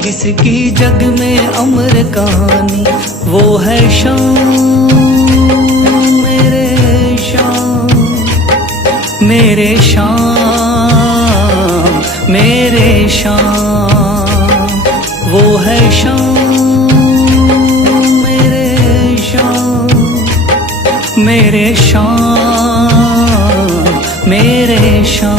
जिसकी जग में अमर कहानी। वो है शाम मेरे शाम, मेरे शाम मेरे शाम। वो है शाम मेरे शाम, मेरे शाम मेरे शाम।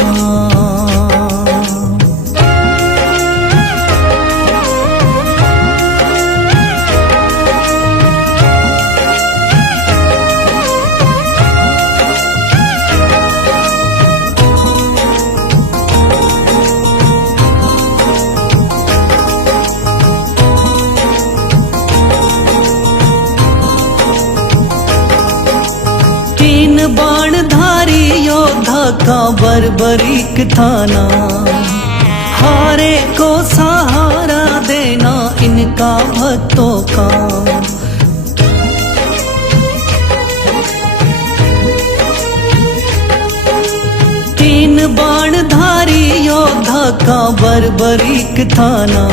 बाणधारी योद्धा का बर्बरीक थाना, हारे को सहारा देना इनका भक्तों का। तीन बाणधारी योद्धा का बर्बरीक थाना,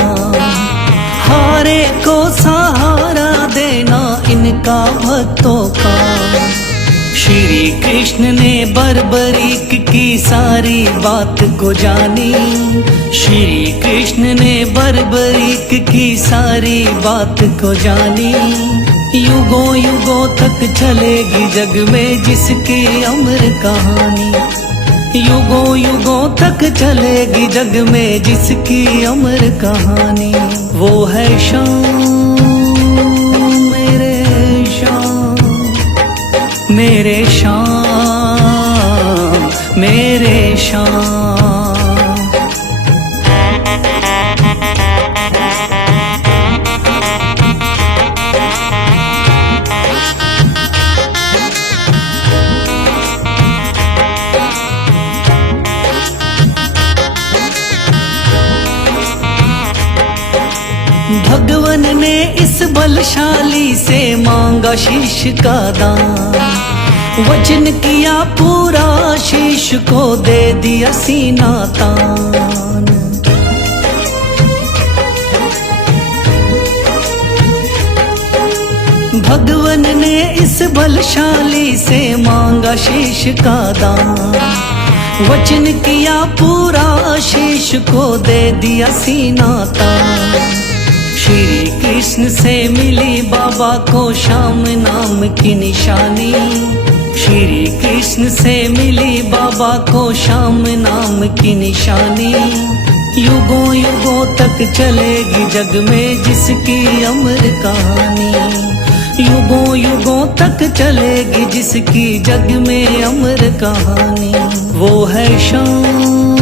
हारे को सहारा देना इनका भक्तों का। श्री कृष्ण ने बर्बरीक की सारी बात को जानी, श्री कृष्ण ने बर्बरीक की सारी बात को जानी। युगों युगों तक चलेगी जग में जिसकी अमर कहानी। युगों युगों तक चलेगी जग में जिसकी अमर कहानी। वो है शाम मेरे शाम, मेरे शाम मेरे शाम। भगवान ने इस बलशाली से मांगा शीश का दान, वचन किया पूरा शीश को दे दिया सीना तान। भगवान ने इस बलशाली से मांगा शीश का दान, वचन किया पूरा शीश को दे दिया सीना तान। श्री कृष्ण से मिली बाबा को श्याम नाम की निशानी, श्री कृष्ण से मिली बाबा को श्याम नाम की निशानी। युगों युगों तक चलेगी जग में जिसकी अमर कहानी। युगों युगों तक चलेगी जिसकी जग में अमर कहानी। वो है शाम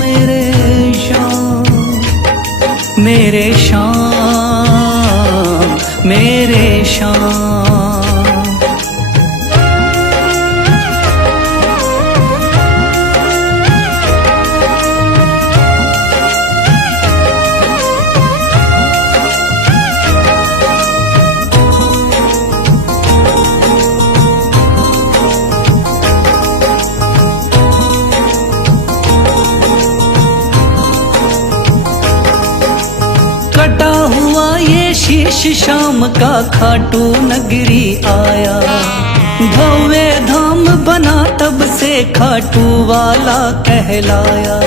मेरे शाम, मेरे शाम मेरे शाम। कटा हुआ ये शीश शाम का खाटू नगरी आया, भव्य धाम बना तब से खाटू वाला कहलाया।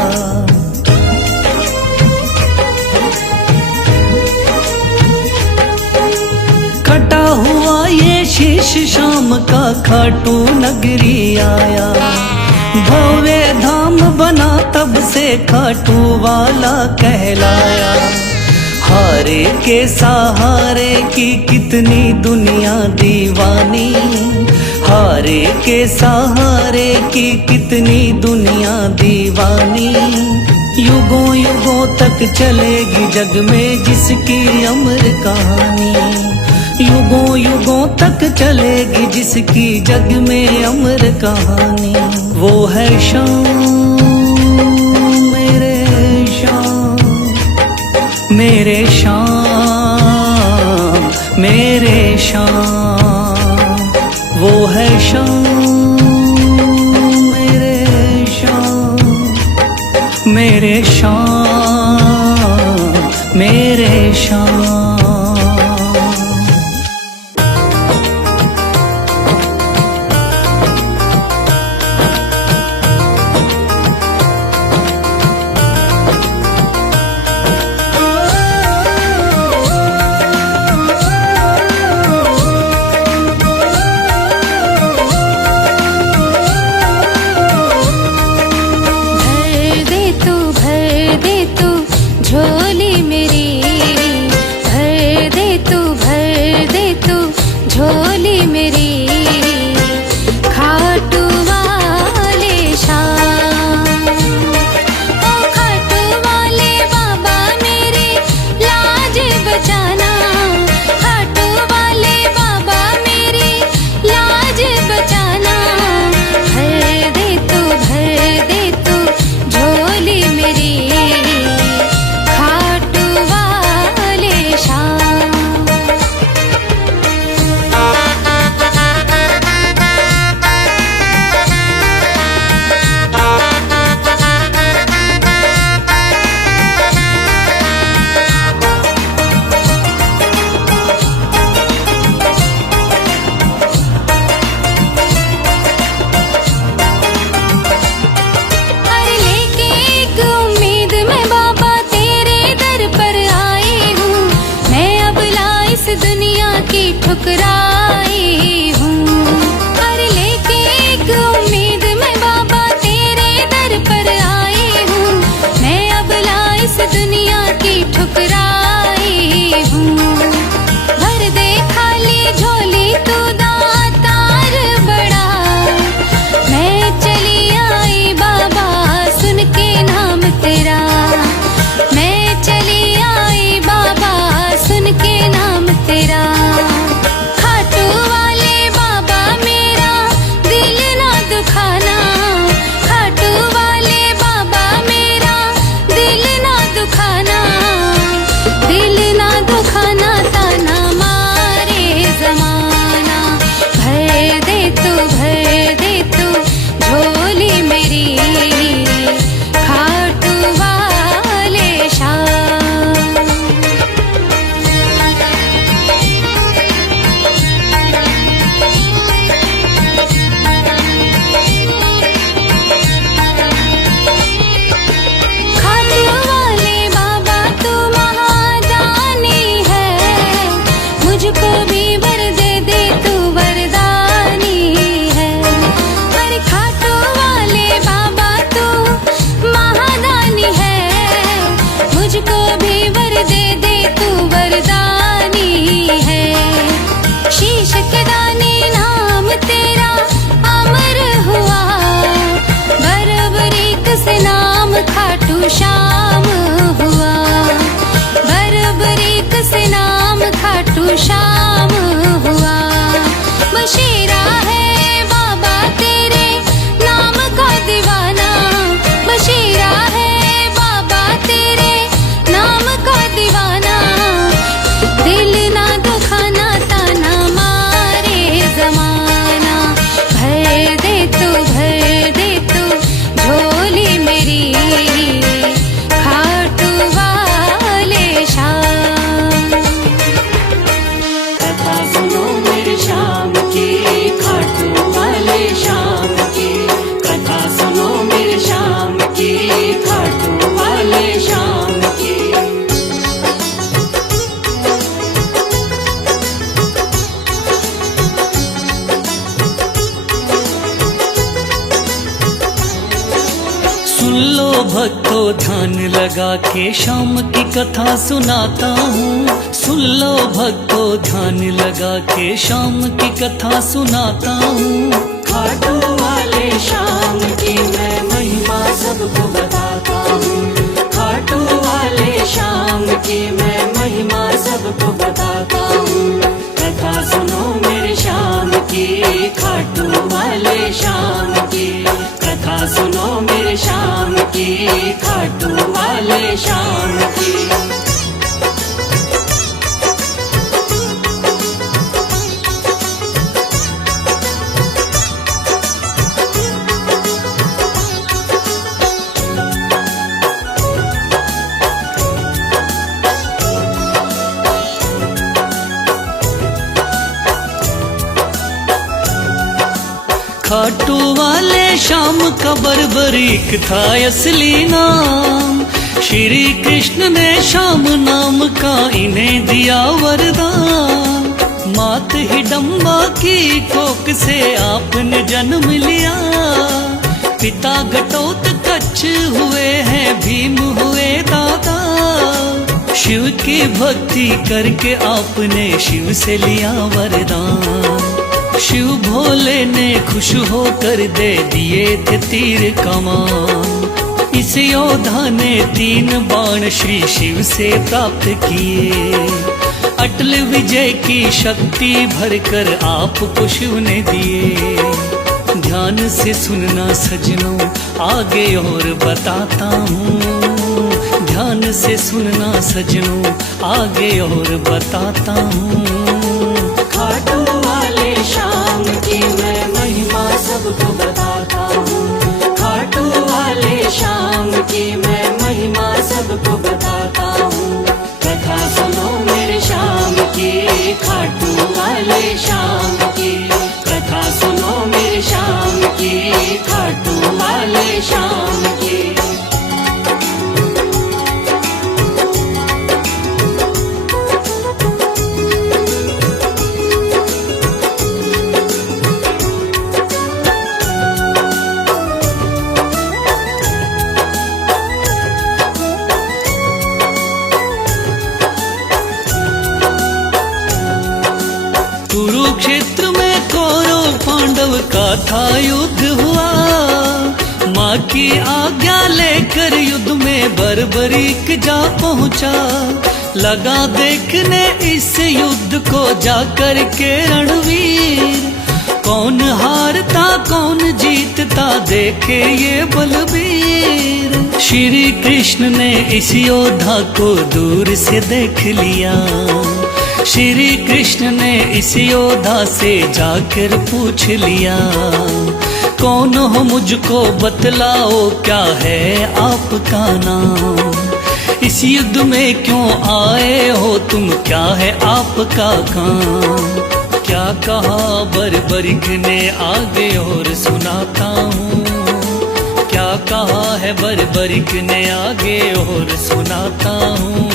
कटा हुआ ये शीश शाम का खाटू नगरी आया, भव्य धाम बना तब से खाटू वाला कहलाया। हारे के सहारे की कितनी दुनिया दीवानी, हारे के सहारे की कितनी दुनिया दीवानी। युगों युगों तक चलेगी जग में जिसकी अमर कहानी। युगों युगों तक चलेगी जिसकी जग में अमर कहानी। वो है शाम मेरे शाम, मेरे शाम मेरे शाम। वो है शाम मेरे शाम, मेरे शाम मेरे श्याम। झोली मेरी भर दे तू झोली मेरी, खाटू वाले श्याम। ओ खाटू वाले बाबा मेरे लाज बचाना, खाटू वाले बाबा मेरे लाज बचाना। भर दे तू झोली मेरी, दुनिया की ठुकराई हूँ। पर लेके एक उम्मीद मैं बाबा तेरे दर पर आई हूँ। मैं अब इस दुनिया की ठुकराई हूँ। भर दे खाली झोली तू दातार बड़ा, मैं चली आई बाबा सुन के नाम तेरा। मैं चली आई बाबा सुन के नाम तेरा। खाटू वाले बाबा मेरा दिल ना दुखाना, खाटू वाले बाबा मेरा दिल ना दुखाना। दिल ना दुखाना ताना मारे जमाना। भर दे तू झोली मेरी, खाटू वाले श्याम। मुझको भी वर दे तू वरदानी है। अरे खाटू वाले बाबा तू महादानी है। मुझको भी वर दे तू वरदानी है। शीश के दाने नाम तेरा अमर हुआ, बरबरीक से नाम खाटू श्याम हुआ। बरबरीक से नाम खाटू श्याम हुआ। बशीरा है बाबा तेरे नाम का दीवाना, बशीरा है बाबा तेरे नाम का दीवाना। दिल ना दुखाना ताना मारे जमाना। भर दे तू झोली मेरी, खाटू वाले श्याम। कथा सुनो मेरे श्याम की, खाटू वाले श्याम की। कथा सुनो मेरे श्याम की, खाटू वाले श्याम की। सुन लो भक्तों ध्यान लगा के श्याम की कथा सुनाता हूँ। सुन लो भक्तों ध्यान लगा के श्याम की कथा सुनाता हूँ। खाटू वाले श्याम की मैं महिमा सबको बताता हूँ। खाटू वाले श्याम की मैं महिमा सबको बताता हूँ। कथा सुनो मेरे श्याम की, खाटू वाले श्याम की। कथा सुनो मेरे श्याम की, खाटू वाले श्याम की। खाटू वाले श्याम का बर्बरीक था असली नाम। श्री कृष्ण ने श्याम नाम का इन्हें दिया वरदान। मात हिडम्बा की कोख से आपने जन्म लिया। पिता घटोत्कच हुए हैं भीम हुए दादा। शिव की भक्ति करके आपने शिव से लिया वरदान। शिव भोले ने खुश होकर दे दिए थे तीर कमान। इस योद्धा ने 3 बाण श्री शिव से प्राप्त किए। अटल विजय की शक्ति भरकर आपको शिव ने दिए। ध्यान से सुनना सजनों आगे और बताता हूँ। ध्यान से सुनना सजनों आगे और बताता हूँ। खाटू वाले श्याम की मैं महिमा सबको बताता हूँ। खाटू वाले श्याम की मैं महिमा सबको बताता हूँ। कथा सुनो मेरे श्याम की, खाटू वाले श्याम की। कथा सुनो मेरे श्याम की, खाटू वाले श्याम की। कुरुक्षेत्र में कौरव पांडव का था युद्ध हुआ। माँ की आज्ञा लेकर युद्ध में बर्बरीक जा पहुंचा। लगा देखने इस युद्ध को जाकर के रणवीर। कौन हारता कौन जीतता देखे ये बलबीर। श्री कृष्ण ने इस योद्धा को दूर से देख लिया। श्री कृष्ण ने इस योद्धा से जाकर पूछ लिया। कौन हो मुझको बतलाओ क्या है आपका नाम। इस युद्ध में क्यों आए हो तुम, क्या है आपका काम। क्या कहा बर्बरीक ने आगे और सुनाता हूँ। क्या कहा है बर्बरीक ने आगे और सुनाता हूँ।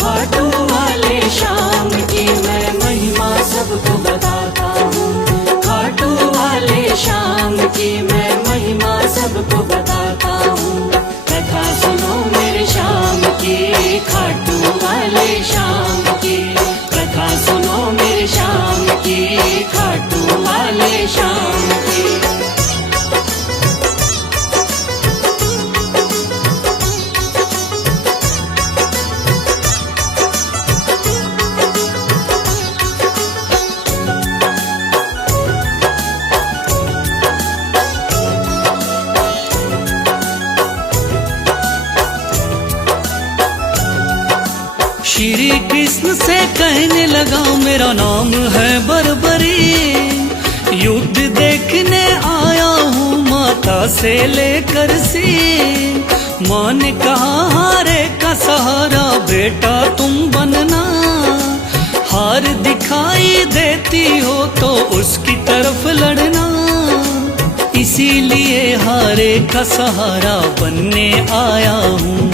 खाटू वाले श्याम की मैं महिमा सबको बताता हूँ। खाटू वाले श्याम की मैं महिमा सबको बताता हूँ। कथा सुनो मेरे श्याम की, खाटू वाले श्याम की। कथा सुनो मेरे श्याम की, खाटू वाले श्याम की। श्री कृष्ण से कहने लगा मेरा नाम है बर्बरी। युद्ध देखने आया हूँ माता से लेकर सी। माँ ने कहा हारे का सहारा बेटा तुम बनना। हार दिखाई देती हो तो उसकी तरफ लड़ना। इसीलिए हारे का सहारा बनने आया हूँ।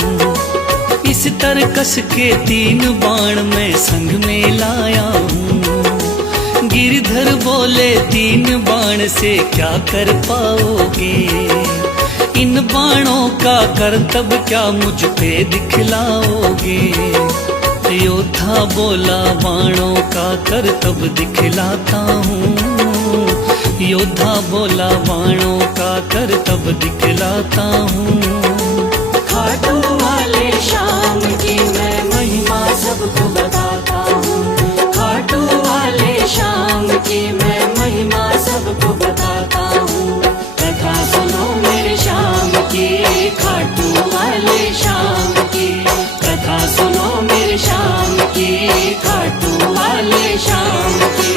इस तरकस के 3 बाण में संग में लाया हूँ। गिरधर बोले 3 बाण से क्या कर पाओगे। इन बाणों का करतब क्या मुझ पे दिखलाओगे। योद्धा बोला बाणों का करतब दिखलाता हूँ। योद्धा बोला बाणों का करतब दिखलाता हूँ। खाटू वाले श्याम की मैं महिमा सबको बताता हूँ। खाटू वाले श्याम की मैं महिमा सबको बताता हूँ। कथा सुनो मेरे श्याम की, खाटू वाले श्याम की। कथा सुनो मेरे श्याम की, खाटू वाले श्याम की।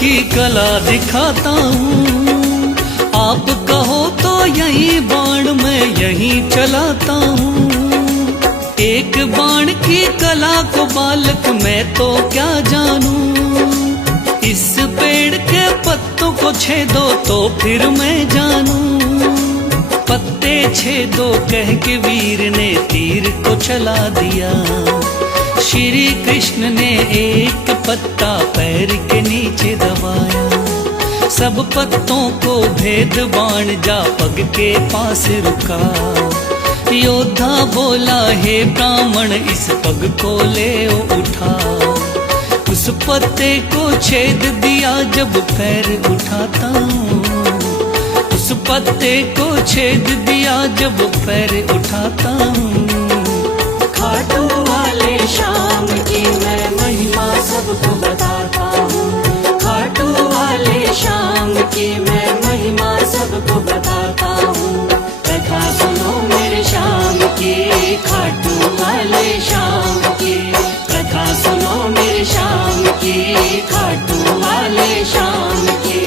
की कला दिखाता हूँ। आप कहो तो यही बाण मैं यही चलाता हूँ। एक बाण की कला को बालक मैं तो क्या जानूं। इस पेड़ के पत्तों को छेदो तो फिर मैं जानूं। पत्ते छेदो कह के वीर ने तीर को चला दिया। श्री कृष्ण ने एक पत्ता पैर के नीचे दबाया। सब पत्तों को भेद बाण जा पग के पास रुका। योद्धा बोला हे ब्राह्मण इस पग को ले उठा। उस पत्ते को छेद दिया जब पैर उठाता हूँ। उस पत्ते को छेद दिया जब पैर उठाता हूँ। खाटू वाले श्याम की मैं महिमा सबको बताता हूँ। खाटू वाले श्याम की मैं महिमा सबको बताता हूँ। कथा सुनो मेरे श्याम की, खाटू वाले श्याम की। कथा सुनो मेरे श्याम की, खाटू वाले श्याम की।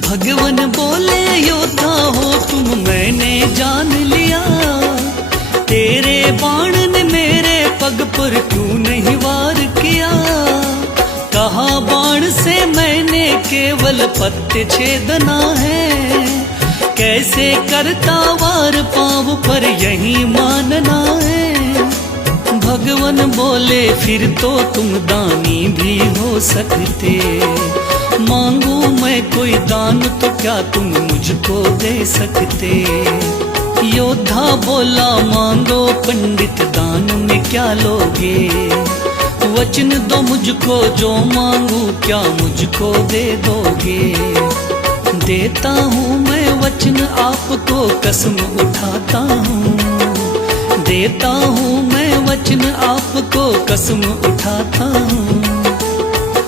भगवान बोले योद्धा हो तुम मैंने जान लिया। तेरे बाण ने मेरे पग पर क्यों नहीं वार किया। कहा बाण से मैंने केवल पत्ते छेदना है। कैसे करता वार पाँव पर यही मानना है। भगवान बोले फिर तो तुम दानी भी हो सकते। मांगू मैं कोई दान तो क्या तुम मुझको दे सकते। योद्धा बोला मांगो पंडित दान में क्या लोगे। वचन दो मुझको जो मांगू क्या मुझको दे दोगे। देता हूँ मैं वचन आपको कसम उठाता हूँ। देता हूँ मैं वचन आपको कसम उठाता हूँ।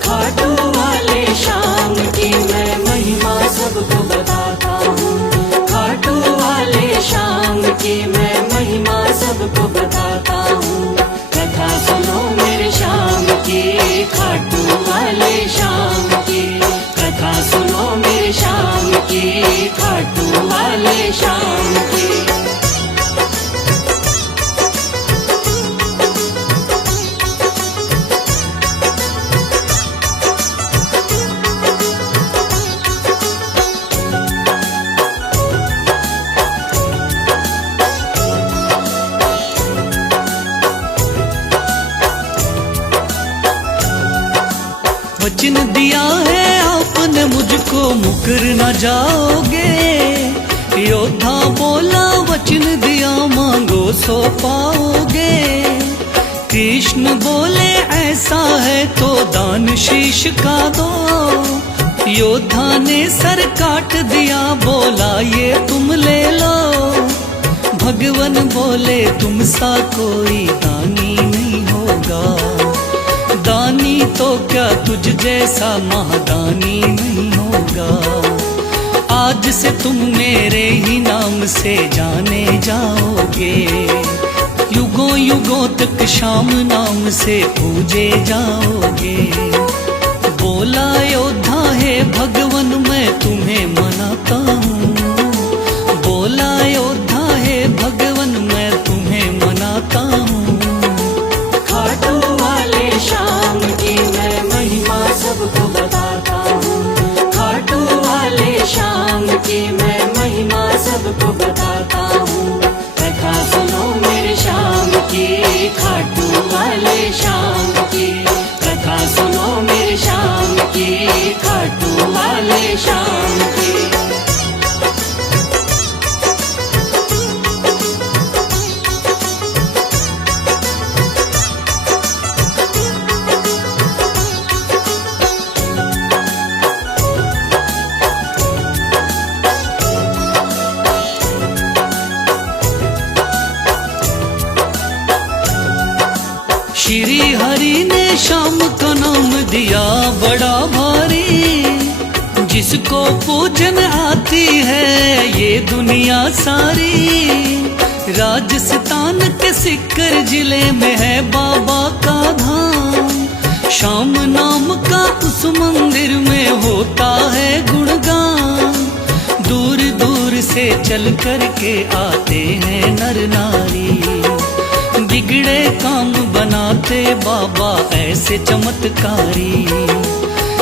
खाटू वाले श्याम की मैं महिमा सबको बताता हूँ। खाटू वाले श्याम की मैं महिमा सबको बताता हूँ। कथा सुनो मेरे श्याम की, खाटू वाले श्याम की। कथा सुनो मेरे श्याम की, खाटू वाले श्याम की। वचन दिया है आपने मुझको मुकर न जाओगे। योद्धा बोला वचन दिया मांगो सो पाओगे। कृष्ण बोले ऐसा है तो दान शीश का दो। योद्धा ने सर काट दिया बोला ये तुम ले लो। भगवान बोले तुम सा कोई दानी नहीं होगा। दानी तो क्या तुझ जैसा महादानी नहीं होगा। आज से तुम मेरे ही नाम से जाने जाओगे। युगों युगों तक श्याम नाम से पूजे जाओगे। बोला योद्धा है भगवान मैं तुम्हें मनाता हूँ। बोला योद्धा है भगवान मैं तुम्हें मनाता हूँ। खाटू वाले श्याम की मैं महिमा सबको बताता हूँ। खाटू वाले श्याम की मैं महिमा सबको बताता हूँ। कथा सुनो मेरे श्याम की, खाटू वाले श्याम की। कथा सुनो मेरे श्याम की, खाटू वाले श्याम की। श्री हरि ने श्याम का नाम दिया बड़ा भारी, जिसको पूजन आती है ये दुनिया सारी। राजस्थान के सीकर जिले में है बाबा का धाम, श्याम नाम का उस मंदिर में होता है गुणगान। दूर दूर से चल कर के आते हैं नर नारी, बिगड़े काम बनाते बाबा ऐसे चमत्कारी।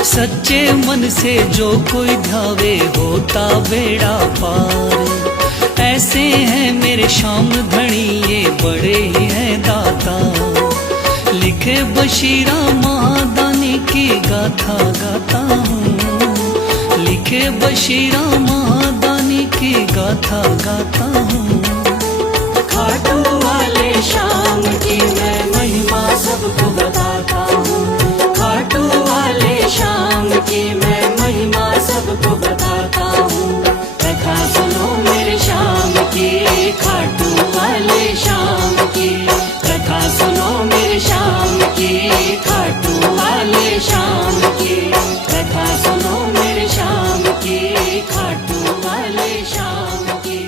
सच्चे मन से जो कोई ध्यावे होता बेड़ा पार। ऐसे हैं मेरे श्याम धनी ये बड़े ही हैं दाता, लिखे बशीरा महादानी की गाथा गाता हूँ। लिखे बशीरा महादानी की गाथा गाता हूँ। खाटू वाले श्याम की मैं महिमा सबको बताता हूँ। खाटू वाले श्याम की मैं महिमा सबको बताता हूँ। कथा सुनो मेरे श्याम की, खाटू वाले श्याम की। कथा सुनो मेरे श्याम की, खाटू वाले श्याम की। कथा सुनो मेरे श्याम की, खाटू वाले श्याम की।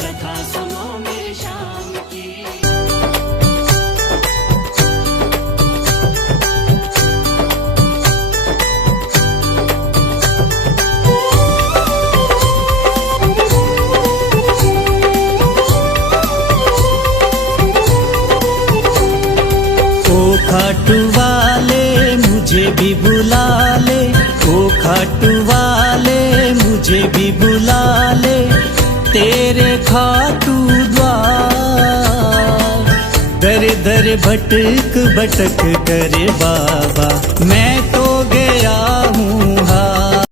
कथा सुनो मेरे श्याम की। ओ खाटू वाले मुझे भी बुला ले, ओ खाटू वाले मुझे भी बुला ले, तेरे खाटू द्वार। दर दर भटक भटक करे बाबा, मैं